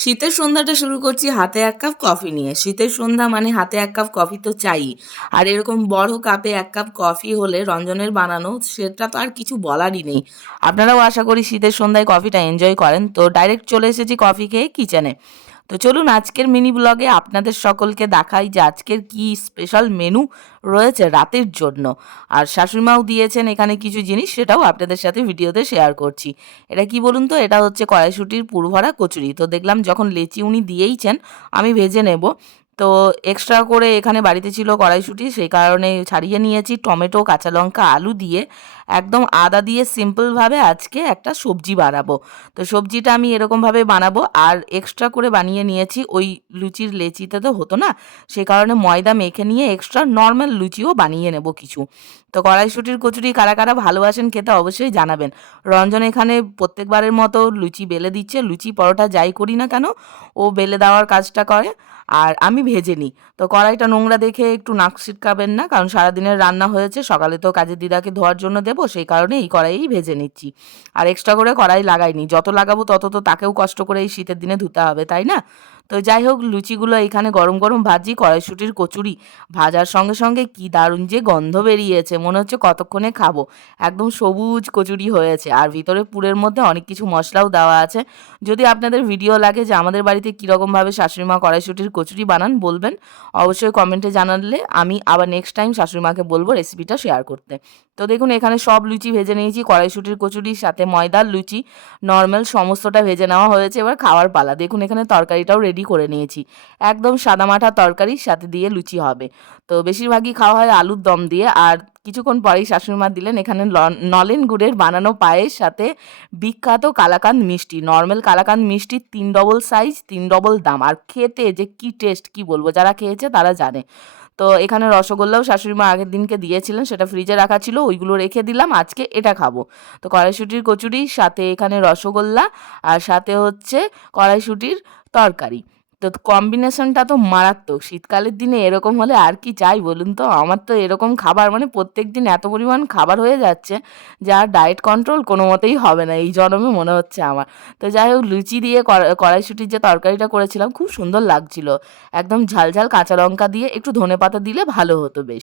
শীতের সন্ধ্যাটা শুরু করছি হাতে ১ কাপ কফি নিয়ে। শীতের সন্ধ্যা মানে হাতে ১ কাপ কফি তো চাইই। আর এরকম বড় কাপে ১ কাপ কফি হলে রঞ্জনের বানানো সেটা তো আর কিছু বলারই নেই। আপনারাও আশা করি শীতের সন্ধ্যায় কফিটা এনজয় করেন। তো ডাইরেক্ট চলে এসেছি কফি খেয়ে কিচেনে। তো চলুন আজকের মিনি ব্লগে আপনাদের সকলকে দেখাই যে আজকের কি স্পেশাল মেনু রয়েছে রাতের জন্য। আর শাশুড়িমাও দিয়েছেন এখানে কিছু জিনিস, সেটাও আপনাদের সাথে ভিডিওতে শেয়ার করছি। এটা কি বলুন তো, এটা হচ্ছে কড়াইশুঁটির পুরভরা কচুরি। তো দেখলাম যখন লেচি উনি দিয়েইছেন, আমি ভেজে নেব। তো এক্সট্রা করে এখানে বাড়িতে ছিল কড়াইশুঁটি, সেই কারণে ছাড়িয়ে নিয়েছি। টমেটো, কাঁচা লঙ্কা, আলু দিয়ে একদম আদা দিয়ে সিম্পলভাবে আজকে একটা সবজি বানাবো। তো সবজিটা আমি এরকমভাবে বানাবো। আর এক্সট্রা করে বানিয়ে নিয়েছি, ওই লুচির লেচিতে তো হতো না, সে কারণে ময়দা মেখে নিয়ে এক্সট্রা নর্মাল লুচিও বানিয়ে নেব কিছু। তো কড়াইশুঁটির কচুরি কারা কারা ভালোবাসেন খেতে অবশ্যই জানাবেন। রঞ্জন এখানে প্রত্যেকবারের মতো লুচি বেলে দিচ্ছে। লুচি পরোটা যাই করি না কেন, ও বেলে দেওয়ার কাজটা করে আর আমি ভেজে নিই। তো কড়াইটা নোংরা দেখে একটু নাক সিটকাবেন না, কারণ সারাদিনের রান্না হয়েছে, সকালে তো কাজের দিদাকে ধোয়ার জন্য দেবো, সেই কারণে এই কড়াইয়েই ভেজে নিচ্ছি। আর এক্সট্রা করে কড়াই লাগাইনি, যত লাগাবো তত তো তাকেও কষ্ট করে এই শীতের দিনে ধুতে হবে, তাই না? তো যাই হোক, লুচিগুলো এখানে গরম গরম ভাজি। কড়াইশুঁটির কচুরি ভাজার সঙ্গে সঙ্গে কি দারুণ যে গন্ধ বেরিয়েছে, মনে হচ্ছে কতক্ষণে খাবো। একদম সবুজ কচুরি হয়েছে, আর ভিতরে পুরের মধ্যে অনেক কিছু মশলাও দেওয়া আছে। যদি আপনাদের ভিডিও লাগে যে আমাদের বাড়িতে কীরকমভাবে শাশুড়িমা কড়াইশুঁটির কচুরি বানান, বলবেন অবশ্যই কমেন্টে জানালে আমি আবার নেক্সট টাইম শাশুড়িমাকে বলবো রেসিপিটা শেয়ার করতে। তো দেখুন এখানে সব লুচি ভেজে নিয়েছি। কড়াইশুঁটির কচুরির সাথে ময়দার লুচি নর্মাল সমস্তটা ভেজে নেওয়া হয়েছে, এবার খাওয়ার পালা। দেখুন এখানে তরকারিটাও রেডি করে নিয়েছি, একদম সাদামাটা তরকারির সাথে দিয়ে লুচি হবে। তো বেশিরভাগই খাওয়া হয় আলুর দম দিয়ে। আর কিছুক্ষণ পরেই শাশুড়িমা দিলেন এখানে নলেন গুড়ের বানানো পায়ের সাথে বিখ্যাত কালাকাঁদ মিষ্টি। নর্মাল কালাকাঁদ মিষ্টির ৩ ডবল সাইজ, ৩ ডবল দাম। আর খেতে যে কি টেস্ট কি বলবো, যারা খেয়েছে তারা জানে। তো এখানে রসগোল্লাও শাশুড়িমা আগের দিনকে দিয়েছিলেন, সেটা ফ্রিজে রাখা ছিল, ওইগুলো রেখে দিলাম, আজকে এটা খাবো। তো কড়াইশুঁটির কচুরির সাথে এখানে রসগোল্লা, আর সাথে হচ্ছে কড়াইশুঁটির তরকারি। তো কম্বিনেশনটা তো মারাত্মক। শীতকালের দিনে এরকম হলে আর কি চাই বলুন তো? আমার তো এরকম খাবার মানে প্রত্যেকদিন এত পরিমাণ খাবার হয়ে যাচ্ছে যে আর ডায়েট কন্ট্রোল কোনো মতেই হবে না এই জন্মে মনে হচ্ছে আমার। তো যাই হোক, লুচি দিয়ে কড়াইশুঁটির যে তরকারিটা করেছিলাম খুব সুন্দর লাগছিল। একদম ঝাল ঝাল কাঁচা লঙ্কা দিয়ে একটু ধনেপাতা দিলে ভালো হতো বেশ।